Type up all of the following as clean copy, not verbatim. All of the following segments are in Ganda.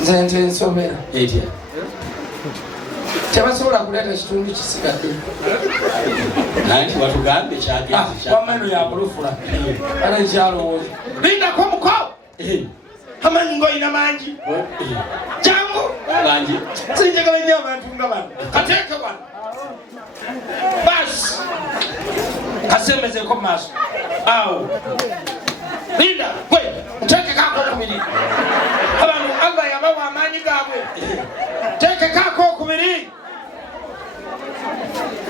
nze nsomera etya tebasobola kuleeta kitundu kisigadde nanti watugambe kyagezi wameno ya bulufula ala ekyalowooza lindako omuko amanyi ng'olina mangi jangu bangi sinjagala nnyo abantu nga bano kateeke wano basi kasembezeeko mu maaso awo linda gwe nteekekaako okubiri abantu allah yabawa amaanyi gaabwe teekekaako okubiri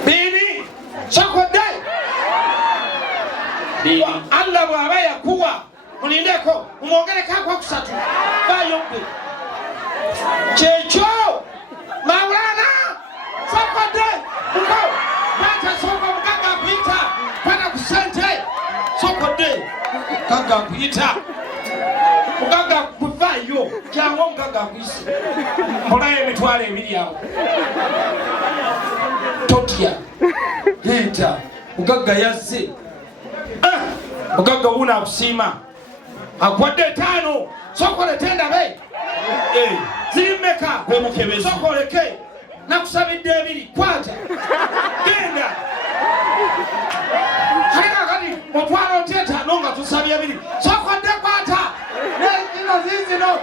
bini sokodde allah bw'aba yakuwa mulindeko mumwongerekako okusatu bayogwe kyekyo mawulana sokodde uko batasooka mugagga akuyita pana ku sente sokodde mugagga akuyita mugagga kuvaayo kyangwa omugagga akuyise mbulayo emitwalo ebiri awo totya leeta mugagga yazze mugagga wuuna akusiima akwadde 5 sokolete ndabe ziri mmeka gwemukebezi sokoleke nakusabidde 2 kwata genda kayina kati mutwalo 5 nga tusabye 2 sokodde kwata nezino zizino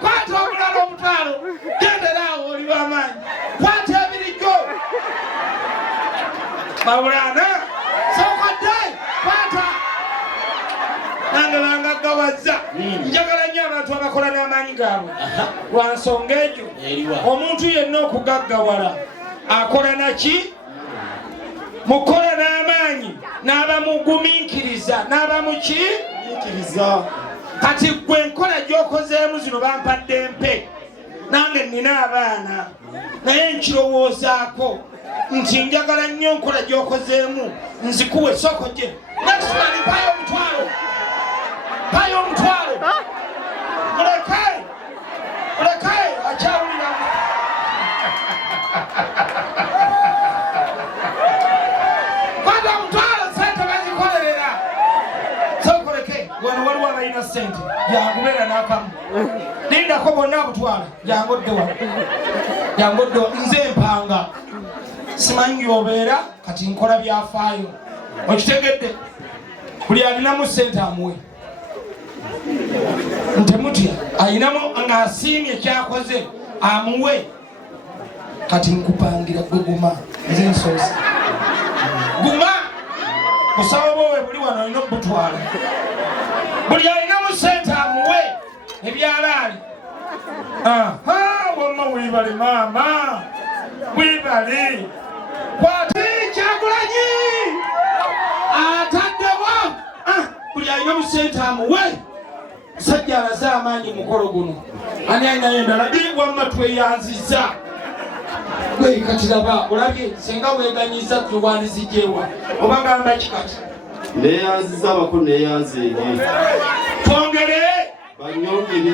kwata omulala omutwalo genderaawo oli w'amaanyi kwata 2 gyo mawulana sokodde kwata nange bangaggawaza njagala nnyo abantu abakola n'amaanyi gaabwe lwa nsonga egyo omuntu yenna okugaggawala akola naki mukola n'amaanyi n'abamugumiikiriza n'abamukiikiriza kati gwe enkola gy'okozeemu zino bampadde mpe nange nnina abaana naye nkirowoozaako nti njagala nnyo nkola gy'okozeemu nzikuwe soko gye nakisimani mpayo omutwalo payo omutwalo muleke akyawulira kwata omutwalo sente bazikolerera sokoleke wano waliwo abalina sente jangubeera n'akamu lindako bonna butwala jangoddewa nze empanga simanyi gyobeera kati nkola byafaayo okitegedde buli alinamu sente amuwe ntemutya ayinamu ng'asiimye kyakoze amuwe kati nkupangira gwe guma nze nsoosa guma musawo bwowe buli wano olina okubutwala buli alinamu sente amuwe ebyalaali wamma wibale maama wibale kwati Kyagulanyi ataddewo buli alinamu sente amuwe sajja alaze amaanyi mukolo guno ani alinayo endala wamma tweyanziza gwe kati laba olabye senga weeganyiza tulwanizijjewa oba gamba kikati neyanziza abakulu neyanzeege twongere banyongere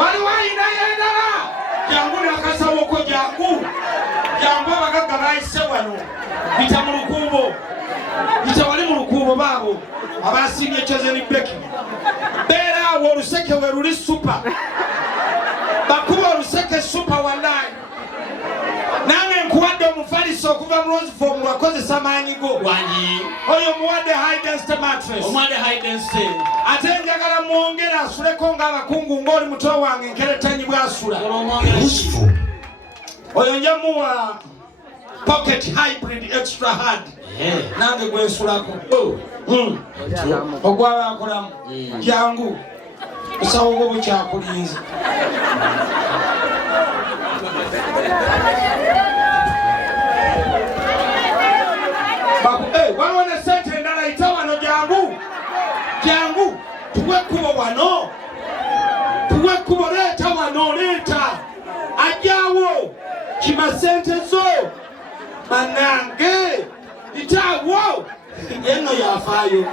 waliwo ayinayo endala jangu nakasawoko jangu abagagga bayise wano bita mu lukuubo bita wali mu lukuubo baabo abasiimye Chosen Beki beera awo oluseke we luli supa bakuba oluseke supa wallahi nange nkuwadde omufaliso okuva mu Roseform lwakozesa maanyi go wangi oyo muwadde high density mattress omwadde high density ate njagala mwongere asuleko ng'abakungu ng'oli muto wange nkeretanyi bw'asula oyo njamuwa pocket hybrid extra hard nange gwensulako ogwabakolamu jangu osawo bwo bukyakulinze waliwo ne sente endala yita wano jangu tuwe ekkubo wano tuwe ekkubo leeta wano leeta ajjaawo kima sente zo manange itaawo eno yafaayo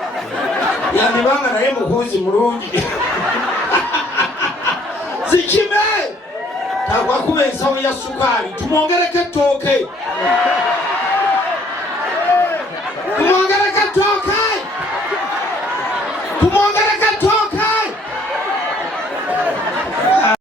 yandibanga naye mukuuzi mulungi zikime tagwakuba ensawo ya sukaali tumwongereko ettooke tumwongere